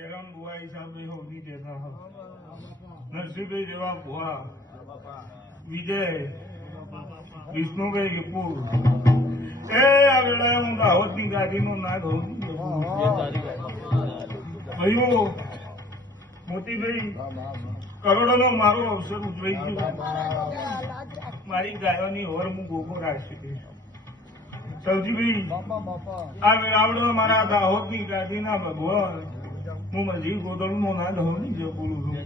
જયરામ બુઆ હિસાબે હોની દેતા નરસિંહભાઈ જેવા બુઆ વિજય વિષ્ણુભાઈ વિપુલ એ આ વેળાએ હું દાહોદની ગાડીનો નાદ હોઉં ભાઈઓ મોતીભાઈ કરોડોનો મારો અવસર ઉજવાઈ ગયો મારી ગાયોની ઓર હું ગોગો રાખી સૌજીભાઈ આ વેરાવળમાં મારા દાહોદની ગાડીના ભગવાન હું મજી ગોદડનો નાદ હોની જે બોલું છું